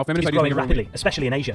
How feminist is growing rapidly, especially in Asia.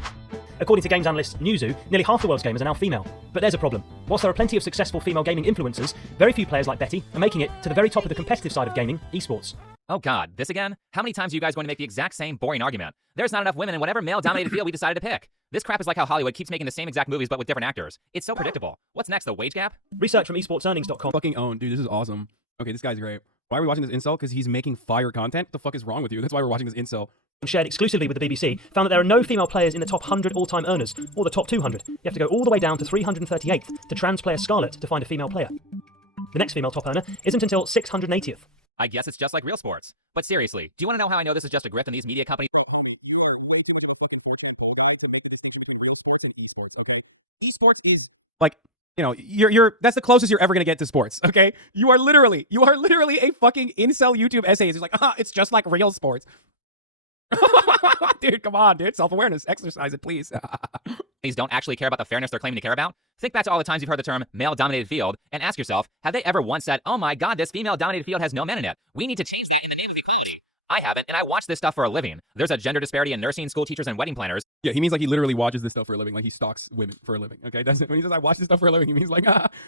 According to games analyst Newzoo, nearly half the world's gamers are now female. But there's a problem. Whilst there are plenty of successful female gaming influencers, very few players like Betty are making it to the very top of the competitive side of gaming, esports. Oh god, this again? How many times are you guys going to make the exact same boring argument? There's not enough women in whatever male-dominated field we decided to pick. This crap is like how Hollywood keeps making the same exact movies but with different actors. It's so predictable. What's next, the wage gap? Research from esportsearnings.com. Fucking own. Dude, this is awesome. Okay, this guy's great. Why are we watching this incel? Because he's making fire content? What the fuck is wrong with you? That's why we're watching this incel. Shared exclusively with the BBC, found that there are no female players in the top 100 all-time earners, or the top 200. You have to go all the way down to 338th to trans player Scarlet to find a female player. The next female top earner isn't until 680th. I guess it's just like real sports. But seriously, do you want to know how I know this is just a grift and these media companies? You are way too fucking forced my poll guy to make a distinction between real sports and esports, okay? Esports is like, you know, you're that's the closest you're ever gonna get to sports, okay? You are literally a fucking incel YouTube essayist. It's like, it's just like real sports. Dude, come on, dude. Self-awareness. Exercise it, please. These don't actually care about the fairness they're claiming to care about? Think back to all the times you've heard the term male-dominated field and ask yourself, have they ever once said, oh my god, this female-dominated field has no men in it. We need to change that in the name of equality. I haven't, and I watch this stuff for a living. There's a gender disparity in nursing, school teachers, and wedding planners. Yeah, he means like he literally watches this stuff for a living. Like he stalks women for a living, okay? That's it. When he says I watch this stuff for a living, he means like,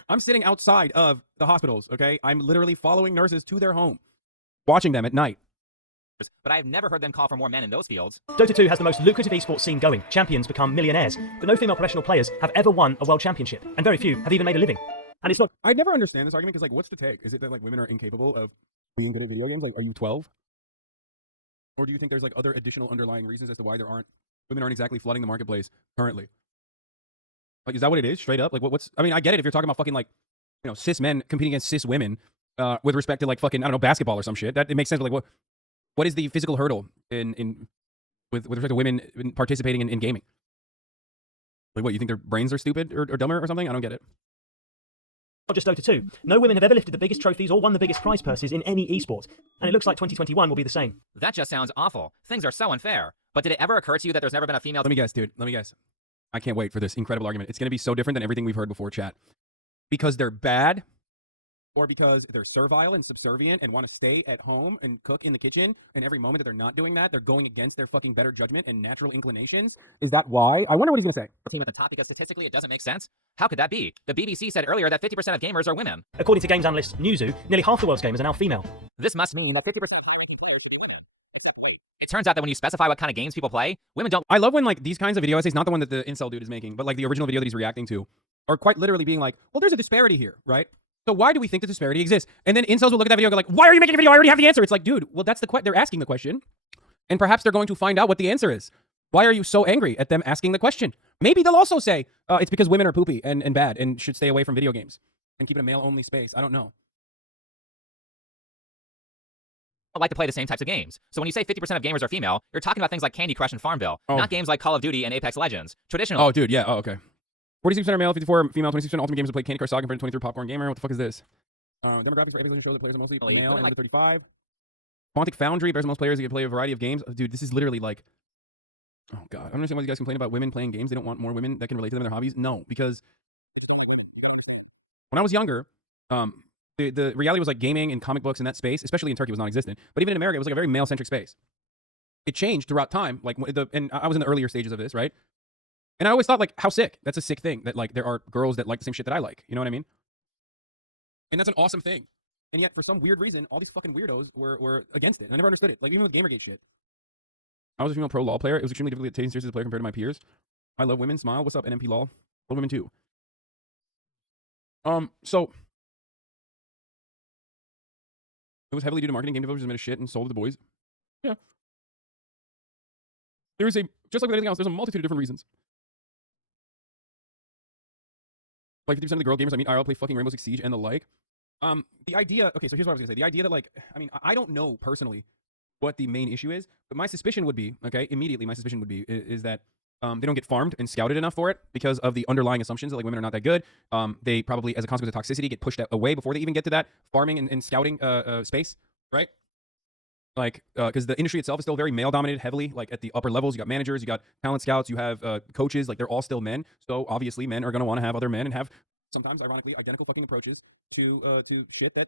I'm sitting outside of the hospitals, okay? I'm literally following nurses to their home, watching them at night. But I've never heard them call for more men in those fields. Dota 2 has the most lucrative esports scene going. Champions become millionaires, but no female professional players have ever won a world championship, and very few have even made a living. And it's not... I never understand this argument because, like, what's the take? Is it that, like, women are incapable of being good at video games? Like, are you 12? Or do you think there's, like, other additional underlying reasons as to why women aren't exactly flooding the marketplace currently? Like, is that what it is? Straight up? Like, what's... I mean, I get it if you're talking about fucking, like, you know, cis men competing against cis women with respect to, like, fucking, I don't know, basketball or some shit. That it makes sense, but, like, what is the physical hurdle with respect to women participating in gaming? Like, what, you think their brains are stupid or dumber or something? I don't get it. Not just Dota 2. No women have ever lifted the biggest trophies or won the biggest prize purses in any esport. And it looks like 2021 will be the same. That just sounds awful. Things are so unfair. But did it ever occur to you that there's never been a female... Let me guess, dude. Let me guess. I can't wait for this incredible argument. It's going to be so different than everything we've heard before, chat. Because they're bad, or because they're servile and subservient and want to stay at home and cook in the kitchen, and every moment that they're not doing that, they're going against their fucking better judgment and natural inclinations? Is that why? I wonder what he's going to say. Team at the top because statistically it doesn't make sense? How could that be? The BBC said earlier that 50% of gamers are women. According to games analyst Newzoo, nearly half the world's gamers are now female. This must mean that 50% of high-ranking players should be women. Wait. It turns out that when you specify what kind of games people play, women don't... I love when, like, these kinds of video essays, not the one that the incel dude is making, but, like, the original video that he's reacting to, are quite literally being like, well, there's a disparity here, right? So why do we think the disparity exists? And then incels will look at that video and go like, why are you making a video? I already have the answer. It's like, dude, well, that's they're asking the question. And perhaps they're going to find out what the answer is. Why are you so angry at them asking the question? Maybe they'll also say, it's because women are poopy and bad and should stay away from video games and keep it a male-only space. I don't know. like to play the same types of games. So when you say 50% of gamers are female, you're talking about things like Candy Crush and Farmville, not games like Call of Duty and Apex Legends. Traditional. Oh, dude, yeah. Oh, okay. 46% are male, 54 female, 26% Ultimate Games that play Candy Crush Saga compared to 23 Popcorn Gamer. What the fuck is this? Demographics for Apex Legends show that players are mostly male and under 35. Quantic Foundry bears most players that can play a variety of games. Dude, this is literally like... Oh, God. I don't understand why you guys complain about women playing games. They don't want more women that can relate to them in their hobbies. No, because when I was younger, the reality was like gaming and comic books in that space, especially in Turkey, was non-existent. But even in America, it was like a very male-centric space. It changed throughout time. Like, and I was in the earlier stages of this, right? And I always thought, like, how sick. That's a sick thing. That, like, there are girls that like the same shit that I like. You know what I mean? And that's an awesome thing. And yet, for some weird reason, all these fucking weirdos were against it. And I never understood it. Like, even with Gamergate shit. I was a female pro law player. It was extremely difficult to take seriously as a player compared to my peers. I love women. Smile. What's up, NMP Law? Love women, too. So... It was heavily due to marketing. Game developers made a shit and sold to the boys. Yeah. There is a... Just like with anything else, there's a multitude of different reasons. Like 50% of the girl gamers I meet IRL play fucking Rainbow Six Siege and the like. The idea... Okay, so here's what I was going to say. The idea that, like... I mean, I don't know personally what the main issue is, but my suspicion would be, okay, immediately my suspicion would be, is that they don't get farmed and scouted enough for it because of the underlying assumptions that, like, women are not that good. They probably, as a consequence of toxicity, get pushed away before they even get to that farming and scouting space, right? Like, because the industry itself is still very male-dominated heavily. Like, at the upper levels, you got managers, you got talent scouts, you have coaches. Like, they're all still men. So, obviously, men are going to want to have other men and have, sometimes, ironically, identical fucking approaches to shit that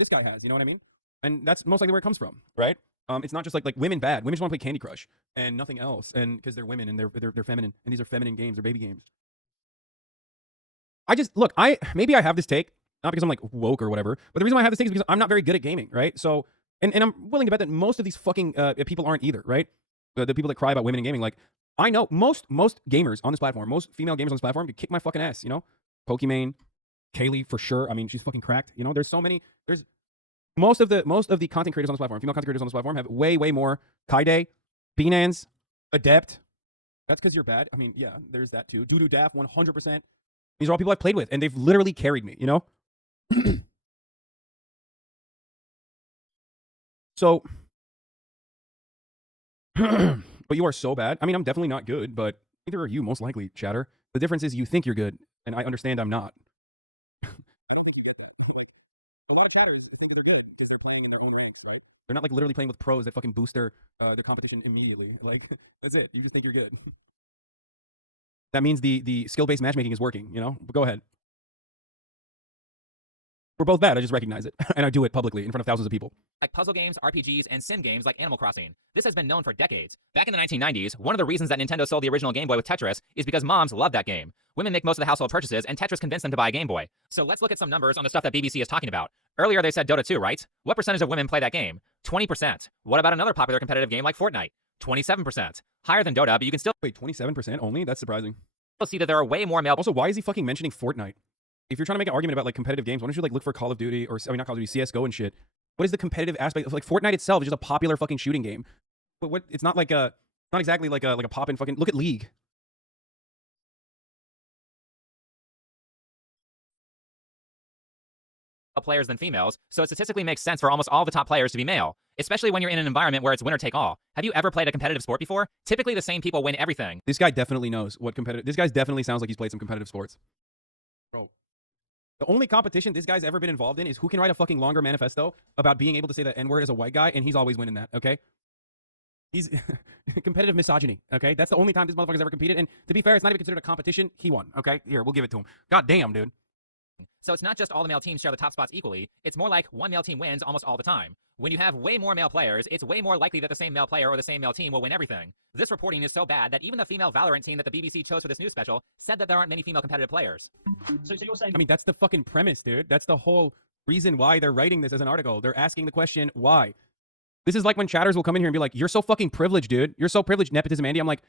this guy has. You know what I mean? And that's most likely where it comes from, right? It's not just like women bad. Women just want to play Candy Crush and nothing else, and because they're women and they're feminine, and these are feminine games, they're baby games. I just look. Maybe I have this take not because I'm like woke or whatever, but the reason why I have this take is because I'm not very good at gaming, right? So, and I'm willing to bet that most of these fucking people aren't either, right? The people that cry about women in gaming, like I know most gamers on this platform, most female gamers on this platform, could kick my fucking ass, you know? Pokimane, Kaylee for sure. I mean, she's fucking cracked. You know, there's so many. There's most of the content creators on this platform, female content creators on this platform, have way more Kaide, Binans, Adept. That's because you're bad. I mean, yeah, there's that too. Doodoo Daff, 100%. These are all people I've played with, and they've literally carried me, you know? So, but you are so bad. I mean, I'm definitely not good, but neither are you, most likely, chatter. The difference is you think you're good, and I understand I'm not. I don't think you're good. Like, a lot of chatters think that they're good because they're playing in their own ranks, right? They're not like literally playing with pros that fucking boost their competition immediately. Like, that's it. You just think you're good. That means the skill-based matchmaking is working, you know? But go ahead. We're both bad. I just recognize it. And I do it publicly in front of thousands of people. Like puzzle games, RPGs, and sim games like Animal Crossing. This has been known for decades. Back in the 1990s, one of the reasons that Nintendo sold the original Game Boy with Tetris is because moms love that game. Women make most of the household purchases, and Tetris convinced them to buy a Game Boy. So let's look at some numbers on the stuff that BBC is talking about. Earlier they said Dota 2, right? What percentage of women play that game? 20%. What about another popular competitive game like Fortnite? 27%. Higher than Dota, but you can still Wait, 27% only? That's surprising. see that there are way more male. Also, why is he fucking mentioning Fortnite? If you're trying to make an argument about like competitive games, why don't you like look for Call of Duty or not Call of Duty, CS:GO and shit? What is the competitive aspect of like Fortnite itself? Is just a popular fucking shooting game. But what? It's not like not exactly like a pop in fucking. Look at League. Players than females, so it statistically makes sense for almost all the top players to be male, especially when you're in an environment where it's winner take all. Have you ever played a competitive sport before? Typically the same people win everything. This guy definitely knows what competitive. This guy definitely sounds like he's played some competitive sports. Bro, the only competition this guy's ever been involved in is who can write a fucking longer manifesto about being able to say the N-word as a white guy, and he's always winning that, okay? He's competitive misogyny, okay? That's the only time this motherfucker's ever competed, and to be fair, it's not even considered a competition. He won, okay? Here, we'll give it to him. God damn, dude. So it's not just all the male teams share the top spots equally, it's more like one male team wins almost all the time. When you have way more male players, it's way more likely that the same male player or the same male team will win everything. This reporting is so bad that even the female Valorant team that the BBC chose for this news special said that there aren't many female competitive players. So you're saying... I mean, that's the fucking premise, dude. That's the whole reason why they're writing this as an article. They're asking the question, why? This is like when chatters will come in here and be like, you're so fucking privileged, dude. You're so privileged, nepotism, Andy. I'm like,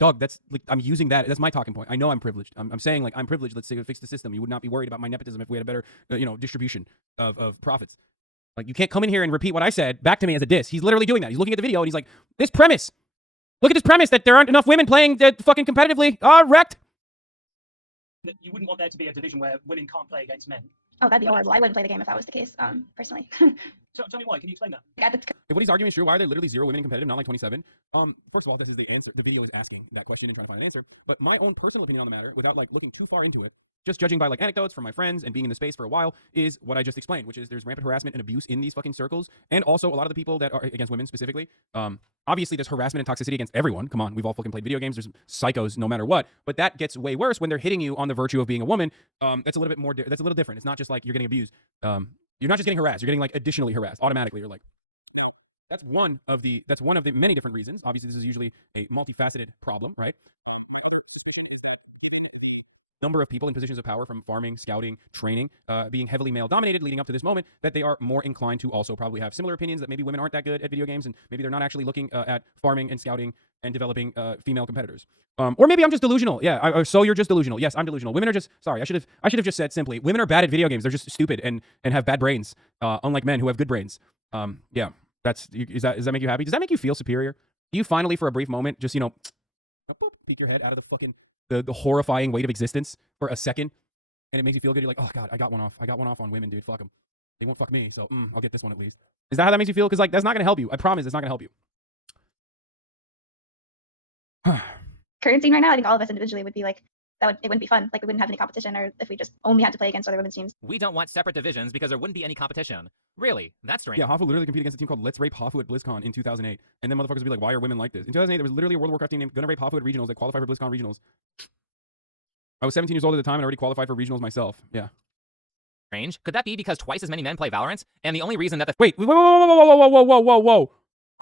dog, that's like, I'm using that. That's my talking point. I know I'm privileged. I'm saying like I'm privileged. Let's say to fix the system. You would not be worried about my nepotism if we had a better, distribution of profits. Like you can't come in here and repeat what I said back to me as a diss. He's literally doing that. He's looking at the video and he's like, this premise. Look at this premise that there aren't enough women playing fucking competitively. Wrecked. You wouldn't want there to be a division where women can't play against men. Oh, that'd be horrible. I wouldn't play the game if that was the case, personally. So tell me why. Can you explain that? Yeah, that's If what he's arguing is true, why are there literally 0 women in competitive, not like 27? First of all, this is the answer. The video is asking that question and trying to find an answer. But my own personal opinion on the matter, without like looking too far into it, just judging by like anecdotes from my friends and being in the space for a while, is what I just explained, which is there's rampant harassment and abuse in these fucking circles, and also a lot of the people that are against women specifically. Obviously, there's harassment and toxicity against everyone. Come on, we've all fucking played video games. There's psychos no matter what. But that gets way worse when they're hitting you on the virtue of being a woman. That's a little bit more. That's a little different. It's not just like you're getting abused. You're not just getting harassed. You're getting like additionally harassed automatically. You're like. That's one of the many different reasons. Obviously, this is usually a multifaceted problem, right? Number of people in positions of power from farming, scouting, training, being heavily male dominated leading up to this moment, that they are more inclined to also probably have similar opinions that maybe women aren't that good at video games and maybe they're not actually looking at farming and scouting and developing female competitors. Or maybe I'm just delusional. Yeah, so you're just delusional. Yes, I'm delusional. Women are just, sorry, I should have just said simply, women are bad at video games. They're just stupid and have bad brains, unlike men who have good brains. Yeah, does that make you happy? Does that make you feel superior? Do you finally, for a brief moment, just, peek your head out of the fucking the horrifying weight of existence for a second, and it makes you feel good? You're like, oh god, I got one off on women, dude. Fuck them. They won't fuck me, so I'll get this one at least. Is that how that makes you feel? Because like that's not gonna help you. I promise, it's not gonna help you. current scene right now. I think all of us individually would be like, it wouldn't be fun. Like we wouldn't have any competition, or if we just only had to play against other women's teams. We don't want separate divisions because there wouldn't be any competition. Really? That's strange. Yeah, Hafu literally competed against a team called Let's Rape Hafu at BlizzCon in 2008. And then motherfuckers would be like, why are women like this? In 2008, there was literally a World of Warcraft team named Gonna Rape Hafu at regionals that qualified for BlizzCon regionals. I was 17 years old at the time and already qualified for regionals myself. Yeah. Strange. Could that be because twice as many men play Valorant? And the only reason that the Wait, whoa.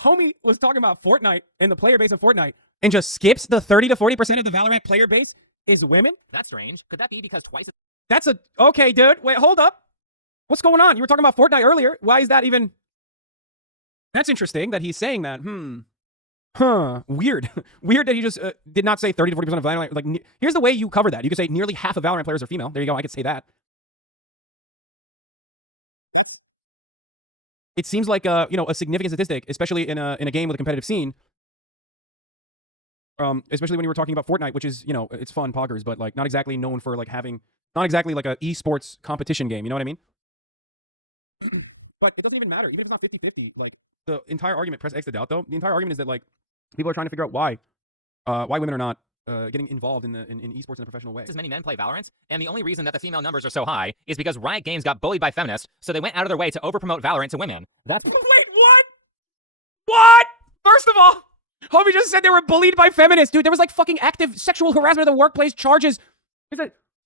Homie was talking about Fortnite and the player base of Fortnite and just skips the 30 to 40% of the Valorant player base is women? That's strange. Could that be because twice as That's a... Okay, dude. Wait, hold up. What's going on? You were talking about Fortnite earlier. Why is that even... That's interesting that he's saying that. Weird. Weird that he just did not say 30 to 40% of Valorant. Like, here's the way you cover that. You could say nearly half of Valorant players are female. There you go. I could say that. It seems like a significant statistic, especially in a game with a competitive scene. Especially when you were talking about Fortnite, which is, it's fun, poggers, but like not exactly known for like having, not exactly like a esports competition game. You know what I mean? But it doesn't even matter. Even if it's not 50-50, like the entire argument, press X to doubt though. The entire argument is that like people are trying to figure out why women are not getting involved in esports in a professional way. as many men play Valorant, and the only reason that the female numbers are so high is because Riot Games got bullied by feminists, so they went out of their way to overpromote Valorant to women. Wait, what? What? First of all, homie just said they were bullied by feminists, dude. There was like fucking active sexual harassment in the workplace charges.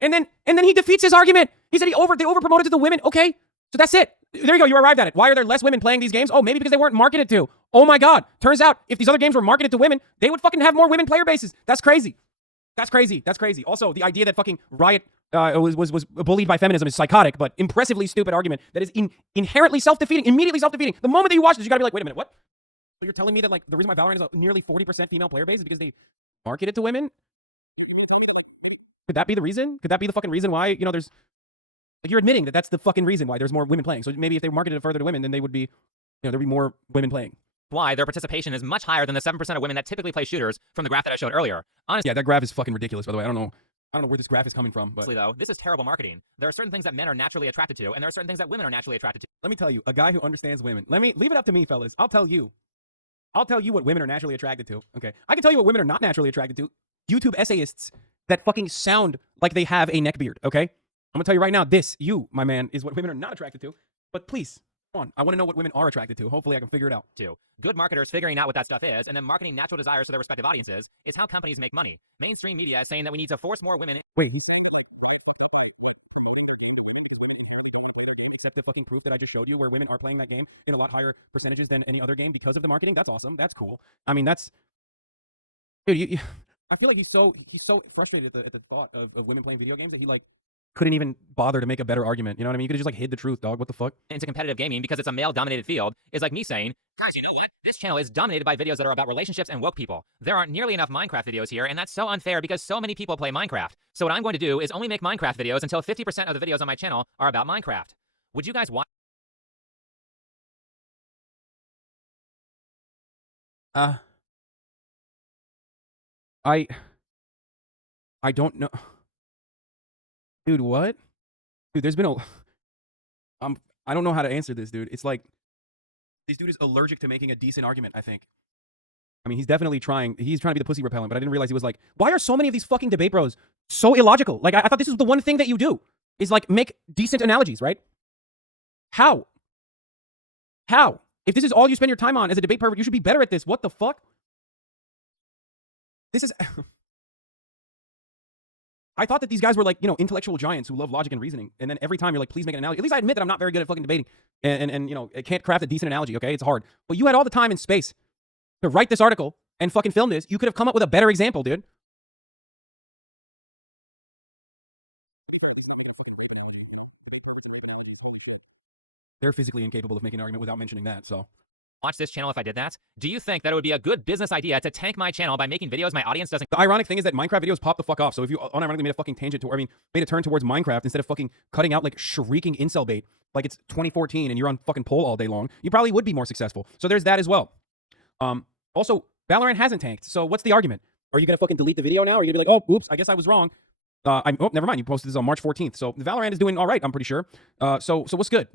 And then he defeats his argument. He said they overpromoted to the women. Okay, so that's it. There you go. You arrived at it. Why are there less women playing these games? Oh, maybe because they weren't marketed to. Oh my God. Turns out if these other games were marketed to women, they would fucking have more women player bases. That's crazy. That's crazy. That's crazy. Also, the idea that fucking Riot was bullied by feminism is psychotic, but impressively stupid argument that is inherently self-defeating, immediately self-defeating. The moment that you watch this, you gotta be like, wait a minute, what? So you're telling me that like the reason why Valorant is a nearly 40% female player base is because they market it to women? Could that be the reason? Could that be the fucking reason why, there's... Like, you're admitting that that's the fucking reason why there's more women playing. So maybe if they marketed it further to women, then they would be, there'd be more women playing. Why their participation is much higher than the 7% of women that typically play shooters from the graph that I showed earlier. Honestly, Yeah, that graph is fucking ridiculous, by the way. I don't know where this graph is coming from, but... though, this is terrible marketing. There are certain things that men are naturally attracted to, and there are certain things that women are naturally attracted to. Let me tell you, a guy who understands women. Leave it up to me, fellas. I'll tell you what women are naturally attracted to, okay? I can tell you what women are not naturally attracted to. YouTube essayists that fucking sound like they have a neckbeard, okay? I'm gonna tell you right now, this, you, my man, is what women are not attracted to. But please, come on. I want to know what women are attracted to. Hopefully I can figure it out. Good marketers figuring out what that stuff is, and then marketing natural desires to their respective audiences is how companies make money. Mainstream media is saying that we need to force more women... Wait, he's saying that... Except the fucking proof that I just showed you where women are playing that game in a lot higher percentages than any other game because of the marketing. That's awesome. That's cool. I mean, that's... Dude, I feel like he's so frustrated at the thought of women playing video games that he, like, couldn't even bother to make a better argument. You know what I mean? You could have just, like, hid the truth, dog. What the fuck? into competitive gaming because it's a male-dominated field is like me saying, guys, you know what? This channel is dominated by videos that are about relationships and woke people. There aren't nearly enough Minecraft videos here, and that's so unfair because so many people play Minecraft. So what I'm going to do is only make Minecraft videos until 50% of the videos on my channel are about Minecraft. Would you guys watch? I don't know. Dude, what? Dude, there's been a... I don't know how to answer this, dude. It's like, this dude is allergic to making a decent argument, I think. I mean, he's definitely trying. He's trying to be the pussy repellent, but I didn't realize he was like, why are so many of these fucking debate bros so illogical? Like, I thought this was the one thing that you do, is like make decent analogies, right? How? If this is all you spend your time on as a debate pervert, you should be better at this. What the fuck? This is... I thought that these guys were like, intellectual giants who love logic and reasoning. And then every time you're like, please make an analogy. At least I admit that I'm not very good at fucking debating. And I can't craft a decent analogy, okay? It's hard. But you had all the time and space to write this article and fucking film this. You could have come up with a better example, dude. They're physically incapable of making an argument without mentioning that, so... Watch this channel if I did that? Do you think that it would be a good business idea to tank my channel by making videos my audience doesn't... The ironic thing is that Minecraft videos pop the fuck off. So if you unironically made a fucking tangent made a turn towards Minecraft instead of fucking cutting out like shrieking incel bait like it's 2014 and you're on fucking poll all day long, you probably would be more successful. So there's that as well. Also, Valorant hasn't tanked. So what's the argument? Are you gonna fucking delete the video now? Or are you gonna be like, oh, oops, I guess I was wrong. Never mind. You posted this on March 14th. So Valorant is doing all right, I'm pretty sure. So what's good?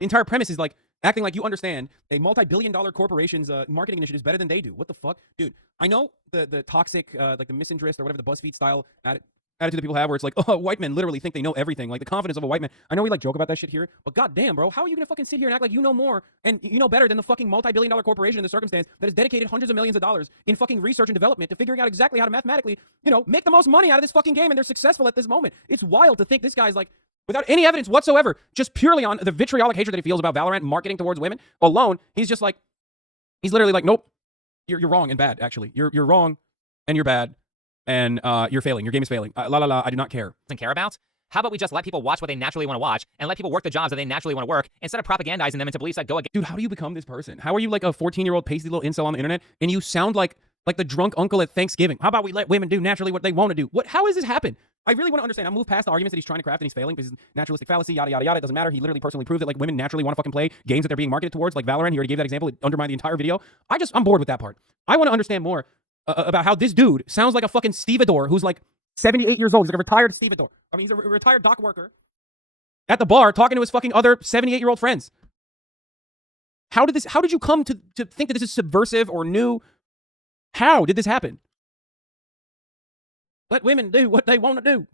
The entire premise is like acting like you understand a multi-billion-dollar corporation's marketing initiatives better than they do. What the fuck? Dude, I know the toxic, like the misinterest or whatever the BuzzFeed style attitude that people have where it's like, oh, white men literally think they know everything. Like the confidence of a white man. I know we like joke about that shit here, but goddamn, bro, how are you gonna fucking sit here and act like you know more and you know better than the fucking multi-billion-dollar corporation in the circumstance that has dedicated hundreds of millions of dollars in fucking research and development to figuring out exactly how to mathematically, make the most money out of this fucking game, and they're successful at this moment. It's wild to think this guy's like, without any evidence whatsoever, just purely on the vitriolic hatred that he feels about Valorant marketing towards women alone, he's just like, He's literally like, nope, you're wrong and bad. Actually, you're wrong, and you're bad, and you're failing. Your game is failing. I do not care. Doesn't care about? How about we just let people watch what they naturally want to watch and let people work the jobs that they naturally want to work instead of propagandizing them into beliefs that go against. Dude, how do you become this person? How are you like a 14-year-old pasty little incel on the internet and you sound like the drunk uncle at Thanksgiving? How about we let women do naturally what they want to do? How has this happened? I really want to understand. I'll move past the arguments that he's trying to craft and he's failing because it's naturalistic fallacy, yada, yada, yada. It doesn't matter. He literally personally proved that like women naturally want to fucking play games that they're being marketed towards, like Valorant. He already gave that example. It undermined the entire video. I'm bored with that part. I want to understand more about how this dude sounds like a fucking stevedore who's like 78 years old. He's like a retired stevedore. I mean, he's a retired dock worker at the bar talking to his fucking other 78-year-old friends. How did you come to think that this is subversive or new? How did this happen? Let women do what they want to do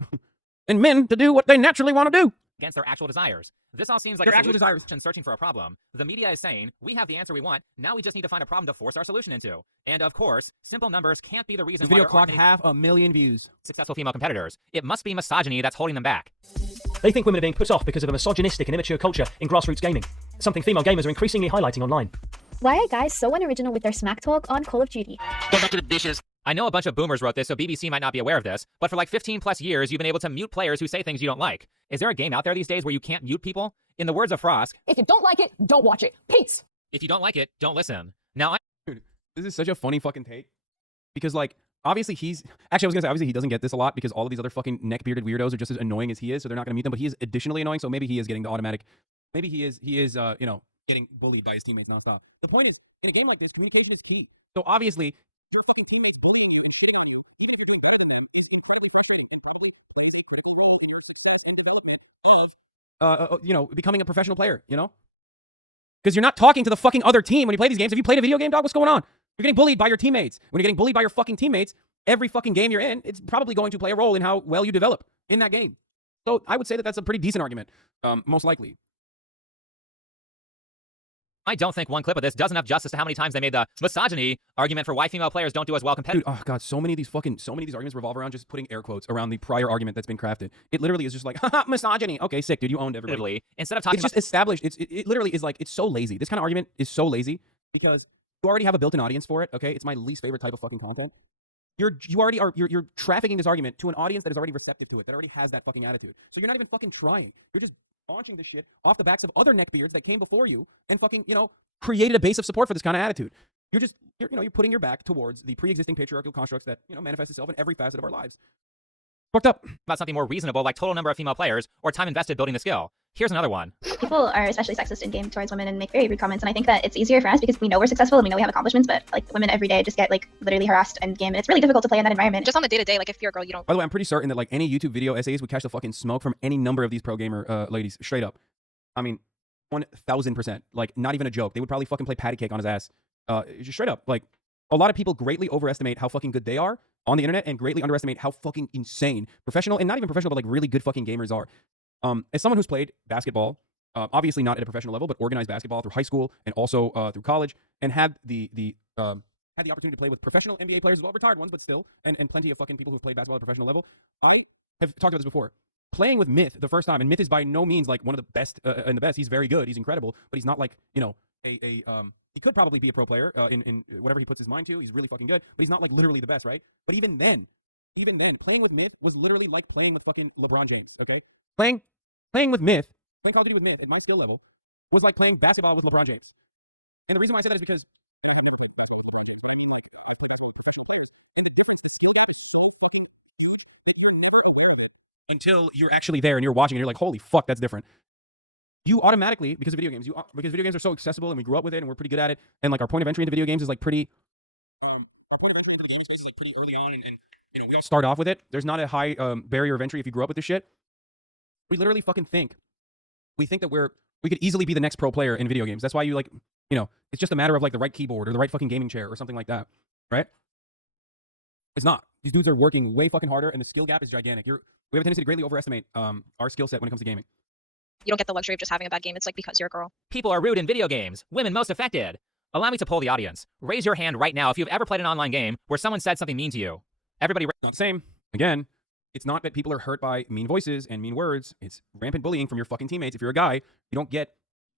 and men to do what they naturally want to do. Against their actual desires. This all seems like Their a actual desires. solution searching for a problem. The media is saying, we have the answer we want, now we just need to find a problem to force our solution into. And of course, simple numbers can't be the reason This why video there aren't clocked any 500,000 views. successful female competitors. It must be misogyny that's holding them back. They think women are being put off because of a misogynistic and immature culture in grassroots gaming, something female gamers are increasingly highlighting online. Why are guys so unoriginal with their smack talk on Call of Duty? I know a bunch of boomers wrote this, so BBC might not be aware of this, but for like 15 plus years, you've been able to mute players who say things you don't like. Is there a game out there these days where you can't mute people? In the words of Frost, if you don't like it, don't watch it. Peace. if you don't like it, don't listen. Now, Dude, this is such a funny fucking take. Because, like, obviously I was gonna say, obviously he doesn't get this a lot because all of these other fucking neck-bearded weirdos are just as annoying as he is, so they're not gonna meet them, but he is additionally annoying, so maybe he is getting the automatic, maybe he is, getting bullied by his teammates nonstop. The point is, in a game like this, communication is key. So obviously, your fucking teammates bullying you and shitting on you, even if you're doing better than them, is incredibly frustrating and probably plays a critical role in your success and development of, becoming a professional player, Because you're not talking to the fucking other team when you play these games. If you played a video game, dog, what's going on? You're getting bullied by your teammates. When you're getting bullied by your fucking teammates, every fucking game you're in, it's probably going to play a role in how well you develop in that game. So I would say that that's a pretty decent argument, most likely. I don't think one clip of this does enough justice to how many times they made the misogyny argument for why female players don't do as well Dude, competitively. oh god, so many of these arguments revolve around just putting air quotes around the prior argument that's been crafted. It literally is just like, haha, misogyny. Okay, sick, dude, you owned everybody. Instead of talking It's just established. It literally is like, it's so lazy. This kind of argument is so lazy because you already have a built-in audience for it, okay? It's my least favorite type of fucking content. You're trafficking this argument to an audience that is already receptive to it, that already has that fucking attitude. So you're not even fucking trying. You're just launching this shit off the backs of other neckbeards that came before you and fucking, created a base of support for this kind of attitude. You're putting your back towards the pre-existing patriarchal constructs that, manifest itself in every facet of our lives. Fucked up. about something more reasonable like total number of female players or time invested building the skill. Here's another one. People are especially sexist in game towards women and make very rude comments, and I think that it's easier for us because we know we're successful and we know we have accomplishments, but like women every day just get like literally harassed in game, and it's really difficult to play in that environment. Just on the day-to-day, like if you're a girl, you don't. By the way, I'm pretty certain that like any YouTube video essays would catch the fucking smoke from any number of these pro gamer ladies, straight up. I mean, 1000%. Like, not even a joke. They would probably fucking play patty cake on his ass. Just straight up. Like, a lot of people greatly overestimate how fucking good they are on the internet and greatly underestimate how fucking insane professional, and not even professional, but like really good fucking gamers are. As someone who's played basketball, obviously not at a professional level, but organized basketball through high school and also through college, and had the opportunity to play with professional NBA players as well, retired ones, but still, and plenty of fucking people who've played basketball at a professional level. I have talked about this before. Playing with Myth the first time, and Myth is by no means like one of the best and the best. He's very good. He's incredible, but he's not like, you know, he could probably be a pro player in whatever he puts his mind to. He's really fucking good, but he's not like literally the best, right? But even then, playing with Myth was literally like playing with fucking LeBron James, okay? Playing with Myth, playing Call of Duty with Myth at my skill level was like playing basketball with LeBron James. And the reason why I say that is because until you're actually there and you're watching and you're like, holy fuck, that's different. You automatically, because of video games, because video games are so accessible and we grew up with it and we're pretty good at it, and like our point of entry into video games is like pretty, our point of entry into the gaming space is like pretty early on, and you know, we all start off with it. There's not a high barrier of entry if you grew up with this shit. We literally fucking think that we could easily be the next pro player in video games. That's why you like, you know, it's just a matter of like the right keyboard or the right fucking gaming chair or something like that, right? It's not. These dudes are working way fucking harder, and the skill gap is gigantic. We have a tendency to greatly overestimate our skill set when it comes to gaming. You don't get the luxury of just having a bad game. It's like because you're a girl. People are rude in video games. Women most affected. Allow me to poll the audience. Raise your hand right now if you've ever played an online game where someone said something mean to you. Everybody. Not the same. Again, it's not that people are hurt by mean voices and mean words. It's rampant bullying from your fucking teammates. If you're a guy, you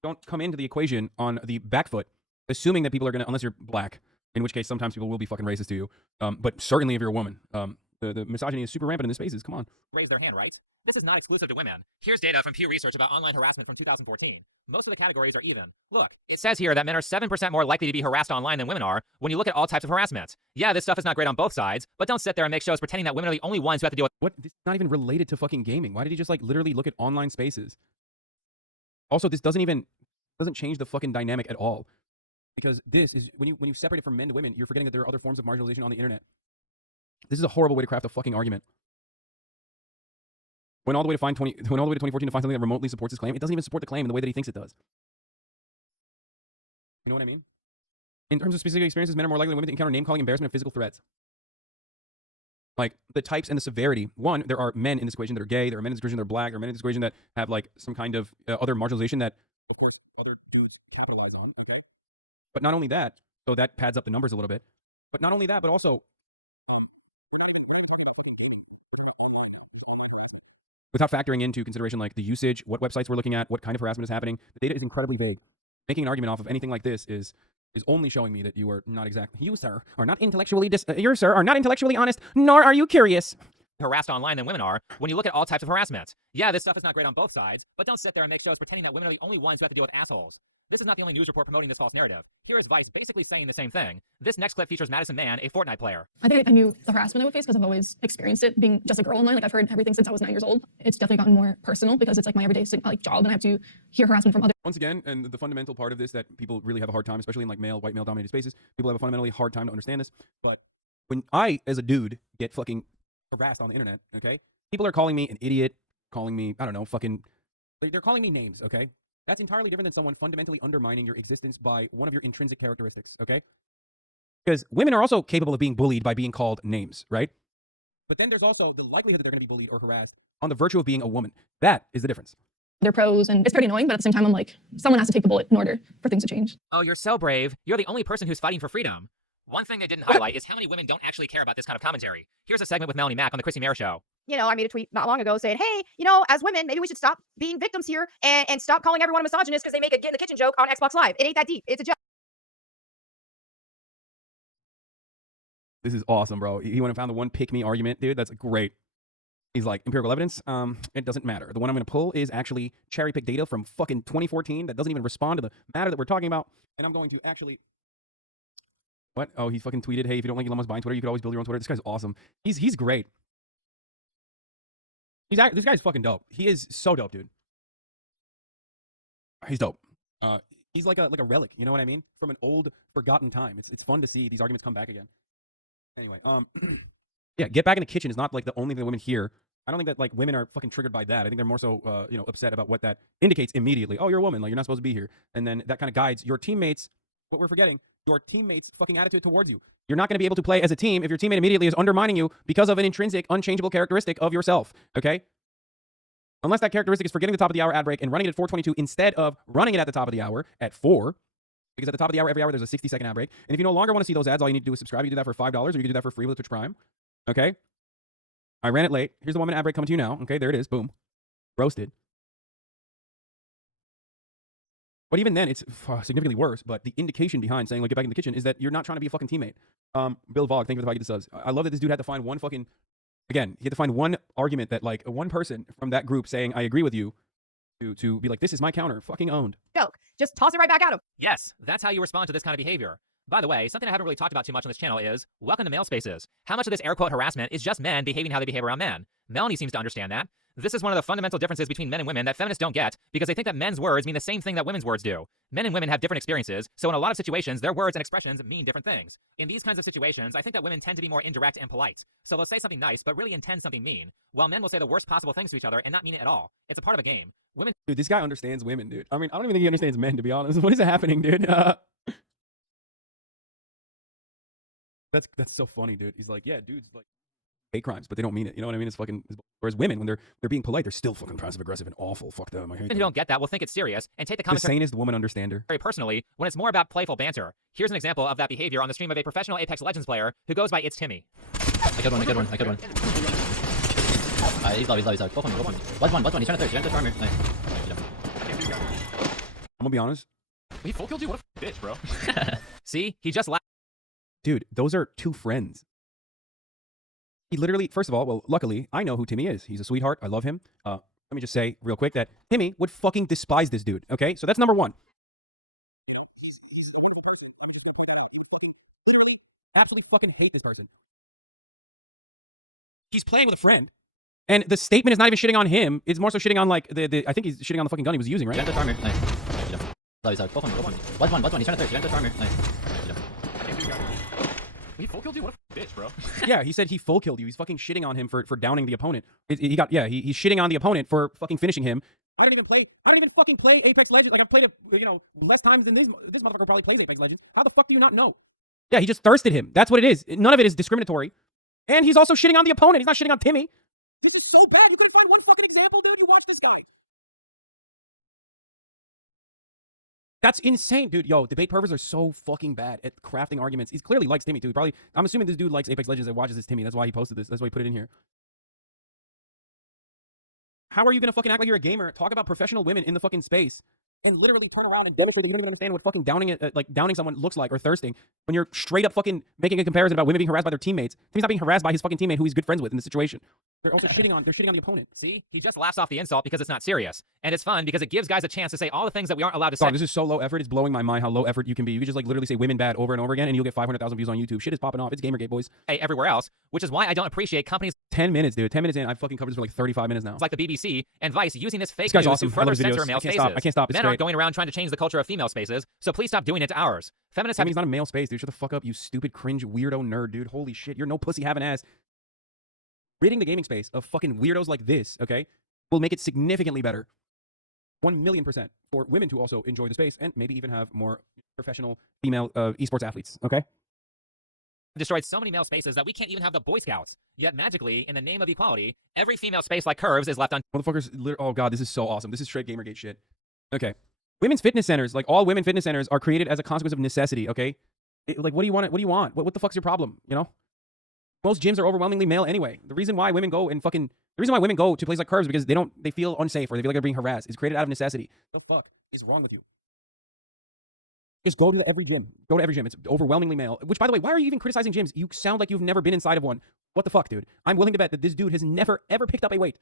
don't come into the equation on the back foot. assuming that people are gonna, unless you're black, in which case sometimes people will be fucking racist to you. But certainly if you're a woman, the misogyny is super rampant in the spaces. Come on. Raise their hand, right? This is not exclusive to women. Here's data from Pew Research about online harassment from 2014. Most of the categories are even. Look, it says here that men are 7% more likely to be harassed online than women are when you look at all types of harassment. Yeah, this stuff is not great on both sides, but don't sit there and make shows pretending that women are the only ones who have to deal with. What? This is not even related to fucking gaming. Why did he just like literally look at online spaces? Also, this doesn't change the fucking dynamic at all. Because this is, when you separate it from men to women, you're forgetting that there are other forms of marginalization on the internet. This is a horrible way to craft a fucking argument. Went all the way to 2014 to find something that remotely supports his claim. It doesn't even support the claim in the way that he thinks it does. You know what I mean? In terms of specific experiences, men are more likely than women to encounter name-calling, embarrassment, and physical threats. Like, the types and the severity. One, there are men in this equation that are gay. There are men in this equation that are black. There are men in this equation that have, like, some kind of other marginalization that, of course, other dudes capitalize on. Okay? But not only that, so that pads up the numbers a little bit. But not only that, but also, without factoring into consideration like the usage, what websites we're looking at, what kind of harassment is happening, the data is incredibly vague. Making an argument off of anything like this is only showing me that you are not exactly, you, sir, are not intellectually, are not intellectually honest, nor are you curious. Harassed online than women are when you look at all types of harassment. Yeah, this stuff is not great on both sides, but don't sit there and make shows pretending that women are the only ones who have to deal with assholes. This is not the only news report promoting this false narrative. Here is Vice basically saying the same thing. This next clip features Madison Mann, a Fortnite player. I think I knew the harassment I would face because I've always experienced it being just a girl online. Like I've heard everything since I was 9 years old. It's definitely gotten more personal because it's like my everyday like job and I have to hear harassment from other. Once again, and the fundamental part of this that people really have a hard time, especially in like white male dominated spaces, people have a fundamentally hard time to understand this. But when I, as a dude, get fucking harassed on the internet, okay? People are calling me an idiot, calling me, I don't know, fucking, they're calling me names, okay? That's entirely different than someone fundamentally undermining your existence by one of your intrinsic characteristics, okay? Because women are also capable of being bullied by being called names, right? But then there's also the likelihood that they're going to be bullied or harassed on the virtue of being a woman. That is the difference. They're pros, and it's pretty annoying, but at the same time, I'm like, someone has to take the bullet in order for things to change. Oh, you're so brave. You're the only person who's fighting for freedom. One thing they didn't highlight is how many women don't actually care about this kind of commentary. Here's a segment with Melanie Mack on the Chrissy Mayer Show. You know, I made a tweet not long ago saying, hey, as women, maybe we should stop being victims here and stop calling everyone a misogynist because they make a get in the kitchen joke on Xbox Live. It ain't that deep. It's a joke. This is awesome, bro. He went and found the one pick me argument, dude. That's great. He's like, empirical evidence, it doesn't matter. The one I'm going to pull is actually cherry pick data from fucking 2014 that doesn't even respond to the matter that we're talking about. And I'm going to actually... What? Oh, he fucking tweeted, hey, if you don't like Elon Musk buying Twitter, you could always build your own Twitter. This guy's awesome. He's great. This guy's fucking dope. He is so dope, dude. He's dope. He's like a relic, you know what I mean? From an old, forgotten time. It's fun to see these arguments come back again. Anyway, yeah, get back in the kitchen is not like the only thing that women hear. I don't think that like women are fucking triggered by that. I think they're more so upset about what that indicates immediately. Oh, you're a woman, like you're not supposed to be here. And then that kind of guides your teammates, what we're forgetting, your teammates' fucking attitude towards you. You're not going to be able to play as a team if your teammate immediately is undermining you because of an intrinsic, unchangeable characteristic of yourself, okay? Unless that characteristic is forgetting the top of the hour ad break and running it at 4:22 instead of running it at the top of the hour at 4, because at the top of the hour, every hour, there's a 60-second ad break. And if you no longer want to see those ads, all you need to do is subscribe. You can do that for $5, or you can do that for free with Twitch Prime, okay? I ran it late. Here's the 1-minute ad break coming to you now. Okay, there it is. Boom. Roasted. But even then, it's significantly worse. But the indication behind saying, like, get back in the kitchen is that you're not trying to be a fucking teammate. Bill Vog, thank you for the 5 subs. I love that this dude had to find one fucking... Again, he had to find one argument that, like, one person from that group saying, I agree with you, to be like, this is my counter. Fucking owned. Joke. Just toss it right back at him. Yes, that's how you respond to this kind of behavior. By the way, something I haven't really talked about too much on this channel is, welcome to male spaces. How much of this air quote harassment is just men behaving how they behave around men? Melanie seems to understand that. This is one of the fundamental differences between men and women that feminists don't get, because they think that men's words mean the same thing that women's words do. Men and women have different experiences, so in a lot of situations, their words and expressions mean different things. In these kinds of situations, I think that women tend to be more indirect and polite. So they'll say something nice, but really intend something mean, while men will say the worst possible things to each other and not mean it at all. It's a part of a game. Women... Dude, this guy understands women, dude. I mean, I don't even think he understands men, to be honest. What is happening, dude? That's so funny, dude. He's like, yeah, dudes, like, hate crimes, but they don't mean it. You know what I mean? It's fucking... Whereas women, when they're being polite, they're still fucking passive-aggressive and awful. Fuck them. I hate Women them. who don't get that will think it's serious and take the The commentary sanest woman understander. very personally when it's more about playful banter. Here's an example of that behavior on the stream of a professional Apex Legends player who goes by It's Timmy. I got one. He's low. Go for me. What's one? He's trying to thirst armor. Nice. I'm gonna be honest. He full killed you? What a bitch, bro. See? He just laughed. Dude, those are two friends. He literally, first of all, well, luckily, I know who Timmy is. He's a sweetheart. I love him. Let me just say real quick that Timmy would fucking despise this dude, okay? So that's number one. Absolutely fucking hate this person. He's playing with a friend. And the statement is not even shitting on him. It's more so shitting on, like, I think he's shitting on the fucking gun he was using, right? Render armor. Nice. Good job. Both on me. One. He's trying to thirst. Render armor. Nice. Good job. He full killed you? What a bitch, bro. Yeah, he said he full killed you. He's fucking shitting on him for downing the opponent. He's shitting on the opponent for fucking finishing him. I don't even fucking play Apex Legends. Like, I've played it, less times than this motherfucker probably plays Apex Legends. How the fuck do you not know? Yeah, he just thirsted him. That's what it is. None of it is discriminatory. And he's also shitting on the opponent. He's not shitting on Timmy. This is so bad. You couldn't find one fucking example, dude. You watch this guy. That's insane, dude. Yo, debate perverts are so fucking bad at crafting arguments. He clearly likes Timmy, too. Probably, I'm assuming this dude likes Apex Legends and watches this Timmy. That's why he posted this. That's why he put it in here. How are you gonna fucking act like you're a gamer, talk about professional women in the fucking space, and literally turn around and demonstrate that you don't even understand what fucking downing someone looks like or thirsting when you're straight up fucking making a comparison about women being harassed by their teammates? Timmy's not being harassed by his fucking teammate who he's good friends with in this situation. They're also shitting on the opponent. See? He just laughs off the insult because it's not serious. And it's fun because it gives guys a chance to say all the things that we aren't allowed to say. This is so low effort. It's blowing my mind how low effort you can be. You can just like literally say women bad over and over again and you'll get 500,000 views on YouTube. Shit is popping off. It's Gamergate, boys. Hey, everywhere else, which is why I don't appreciate companies 10 minutes, dude. 10 minutes in. I've fucking covered this for like 35 minutes now. like the BBC and Vice using this fake This guy's news awesome. to further I love his censor videos. male I can't spaces. stop. I can't stop. It's Men great. aren't going around trying to change the culture of female spaces, so please stop doing it to ours. Feminists have Timmy's not a male space, dude. Shut the fuck up, you stupid cringe weirdo nerd, dude. Holy shit. You're no pussy having ass. Ridding the gaming space of fucking weirdos like this, okay, will make it significantly better. 1,000,000% for women to also enjoy the space and maybe even have more professional female esports athletes, okay? destroyed so many male spaces that we can't even have the Boy Scouts. Yet magically, in the name of equality, every female space like Curves is left Motherfuckers, oh god, this is so awesome. This is straight Gamergate shit. Okay. Women's fitness centers, like all women fitness centers, are created as a consequence of necessity, okay? Like, what do you want? What do you want? What the fuck's your problem, you know? Most gyms are overwhelmingly male anyway. The reason why women go and the reason why women go to places like Curves because they feel unsafe or they feel like they're being harassed is created out of necessity. What the fuck is wrong with you? Just go to every gym. Go to every gym. It's overwhelmingly male. Which, by the way, why are you even criticizing gyms? You sound like you've never been inside of one. What the fuck, dude? I'm willing to bet that this dude has never, ever picked up a weight.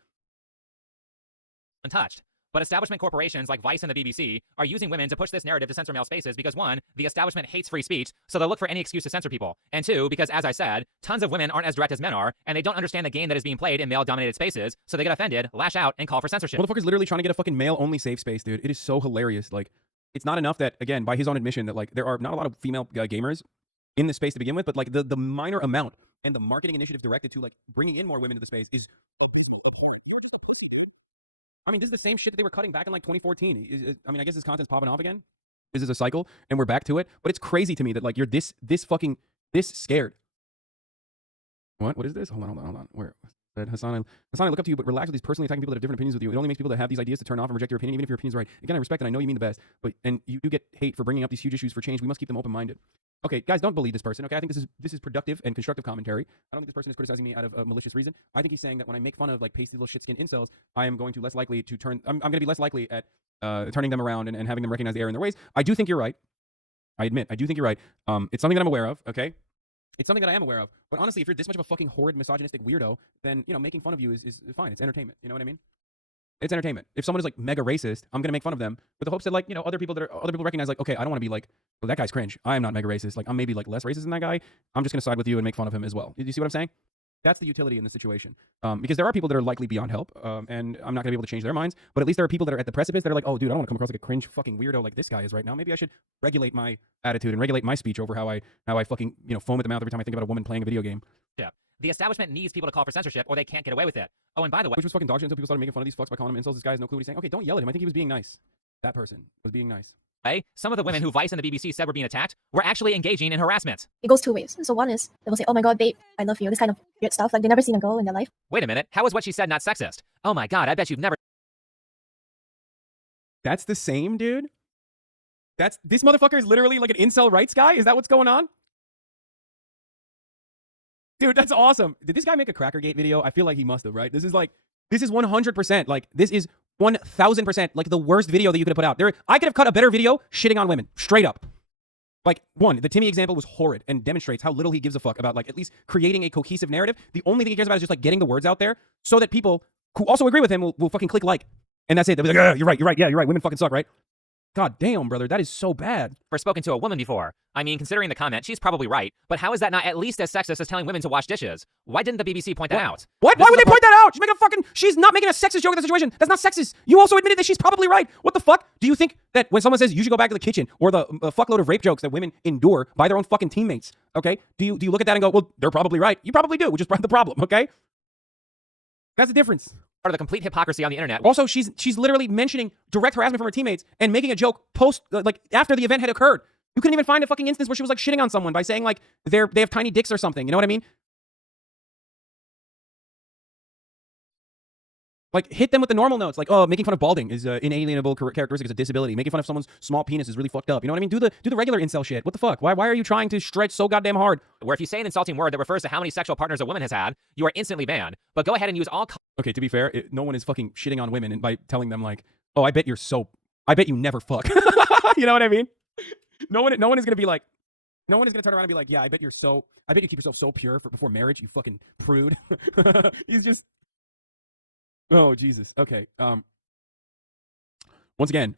untouched. But establishment corporations like Vice and the BBC are using women to push this narrative to censor male spaces because, one, the establishment hates free speech, so they'll look for any excuse to censor people. And two, because, as I said, tons of women aren't as direct as men are, and they don't understand the game that is being played in male-dominated spaces, so they get offended, lash out, and call for censorship. Motherfucker's literally trying to get a fucking male-only safe space, dude. It is so hilarious. Like, it's not enough that, again, by his own admission, that, like, there are not a lot of female gamers in the space to begin with, but, like, the minor amount and the marketing initiative directed to, like, bringing in more women to the space is abysmal. You were just a pussy, dude. I mean, this is the same shit that they were cutting back in, like, 2014. I mean, I guess this content's popping off again. This is a cycle, and we're back to it. But it's crazy to me that, like, you're this scared. What is this? Hold on. Where? Hasan, I look up to you, but relax with these personally attacking people that have different opinions with you. It only makes people that have these ideas to turn off and reject your opinion, even if your opinion's right. Again, I respect and I know you mean the best, and you do get hate for bringing up these huge issues for change. We must keep them open-minded. Okay, guys, don't believe this person. Okay, I think this is productive and constructive commentary. I don't think this person is criticizing me out of a malicious reason. I think he's saying that when I make fun of like pasty little shit-skin incels, I am going to less likely to turn. I'm going to be less likely at turning them around and having them recognize the error in their ways. I do think you're right. I admit, I do think you're right. It's something that I'm aware of. Okay. It's something that I am aware of. But honestly, if you're this much of a fucking horrid, misogynistic weirdo, then, you know, making fun of you is fine. It's entertainment. You know what I mean? It's entertainment. If someone is, like, mega racist, I'm going to make fun of them with the hopes that, like, you know, other people recognize, like, okay, I don't want to be like, well, that guy's cringe. I am not mega racist. Like, I'm maybe, like, less racist than that guy. I'm just going to side with you and make fun of him as well. Do you see what I'm saying? That's the utility in the situation. Because there are people that are likely beyond help, and I'm not going to be able to change their minds. But at least there are people that are at the precipice that are like, oh, dude, I don't want to come across like a cringe fucking weirdo like this guy is right now. Maybe I should regulate my attitude and regulate my speech over how I fucking, you know, foam at the mouth every time I think about a woman playing a video game. Yeah. The establishment needs people to call for censorship or they can't get away with it. Oh, and by the way, Which was fucking dog shit until people started making fun of these fucks by calling him insults. This guy has no clue what he's saying. Okay, don't yell at him. I think he was being nice. That person was being nice. some of the women who Vice and the BBC said were being attacked were actually engaging in harassment. It goes two ways. So one is they will say, "Oh my god, babe, I love you." This kind of weird stuff. Like they never seen a girl in their life. Wait a minute. How is what she said not sexist? Oh my god, I bet you've never. That's the same, dude? This motherfucker is literally like an incel rights guy? Is that what's going on? Dude, that's awesome. Did this guy make a Crackergate video? I feel like he must have, right? This is 100%. Like, this is 1000%, like the worst video that you could have put out. I could have cut a better video shitting on women, straight up. Like, one, the Timmy example was horrid and demonstrates how little he gives a fuck about, like, at least creating a cohesive narrative. The only thing he cares about is just, like, getting the words out there so that people who also agree with him will fucking click like. And that's it. They'll be like, yeah, you're right, yeah, you're right. Women fucking suck, right? God damn, brother, that is so bad. Or spoken to a woman before. I mean, considering the comment, she's probably right. But how is that not at least as sexist as telling women to wash dishes? Why didn't the BBC point that out? What? Why would they point that out? She's not making a sexist joke in the situation. That's not sexist. You also admitted that she's probably right. What the fuck? Do you think that when someone says you should go back to the kitchen, or the fuckload of rape jokes that women endure by their own fucking teammates, okay? Do you look at that and go, well, they're probably right? You probably do, which is the problem, okay? That's the difference. Part of the complete hypocrisy on the internet. Also, she's literally mentioning direct harassment from her teammates and making a joke like after the event had occurred. You couldn't even find a fucking instance where she was like shitting on someone by saying like they have tiny dicks or something. You know what I mean? Like, hit them with the normal notes. Like, oh, making fun of balding is inalienable characteristic. It's a disability. Making fun of someone's small penis is really fucked up. You know what I mean? Do the regular incel shit. What the fuck? Why are you trying to stretch so goddamn hard? Where if you say an insulting word that refers to how many sexual partners a woman has had, you are instantly banned. But go ahead and use all... Okay, to be fair, no one is fucking shitting on women by telling them like, oh, I bet you never fuck. You know what I mean? No one is gonna be like, no one is gonna turn around and be like, yeah, I bet you keep yourself so pure before marriage, you fucking prude. He's just... Oh, Jesus. Okay. Once again,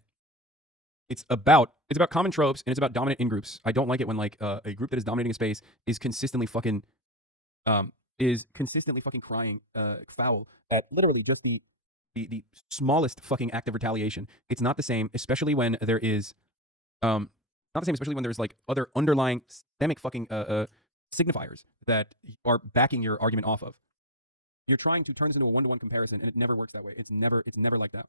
it's about common tropes and it's about dominant in-groups. I don't like it when like a group that is dominating a space is consistently fucking crying foul at literally just the smallest fucking act of retaliation. It's not the same, especially when there is especially when there's like other underlying systemic fucking signifiers that are backing your argument off of. You're trying to turn this into a one-to-one comparison, and it never works that way. It's never like that.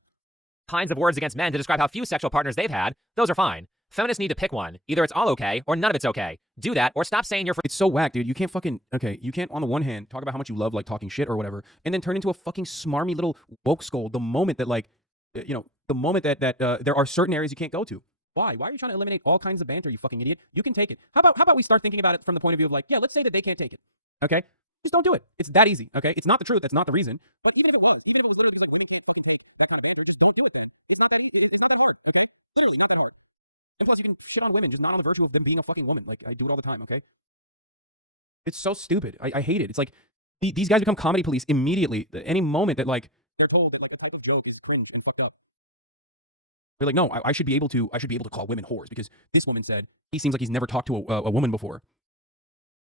Kinds of words against men to describe how few sexual partners they've had, those are fine. Feminists need to pick one. Either it's all okay, or none of it's okay. Do that, or stop saying you're... It's so whack, dude. You can't you can't on the one hand talk about how much you love like talking shit or whatever, and then turn into a fucking smarmy little woke skull the moment that like, the moment that there are certain areas you can't go to. Why? Why are you trying to eliminate all kinds of banter, you fucking idiot? You can take it. How about we start thinking about it from the point of view of like, yeah, let's say that they can't take it, okay? Just don't do it. It's that easy, okay? It's not the truth. That's not the reason. But even if it was literally like, women can't fucking take that kind of banter, just don't do it then. It's not that easy. It's not that hard, okay? Literally not that hard. And plus, you can shit on women, just not on the virtue of them being a fucking woman. Like, I do it all the time, okay? It's so stupid. I hate it. It's like, these guys become comedy police immediately. Any moment that, like, they're told that, like, a type of joke is cringe and fucked up. They're like, no, I should be able to call women whores because this woman said he seems like he's never talked to a woman before.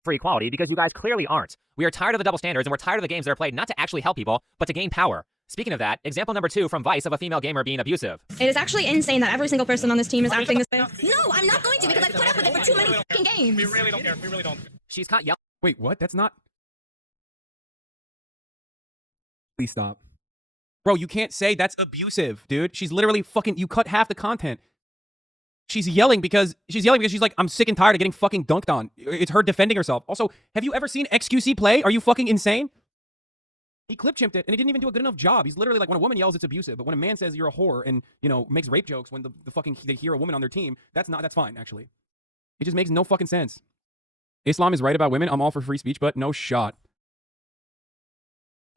For equality, because you guys clearly aren't. We are tired of the double standards, and we're tired of the games that are played not to actually help people, but to gain power. Speaking of that, example number 2 from Vice of a female gamer being abusive. It is actually insane that every single person on this team is acting this way. No, I'm not going to because I've put up with it for too many fucking games. We really don't care. We really don't. She's caught yelling. Wait, what? That's not... Please stop. Bro, you can't say that's abusive, dude. She's literally fucking... You cut half the content. She's yelling because she's like, I'm sick and tired of getting fucking dunked on. It's her defending herself. Also, have you ever seen XQC play? Are you fucking insane? He clip-chimped it, and he didn't even do a good enough job. He's literally like, when a woman yells, it's abusive. But when a man says you're a whore and, makes rape jokes when the fucking they hear a woman on their team, that's fine, actually. It just makes no fucking sense. Islam is right about women. I'm all for free speech, but no shot.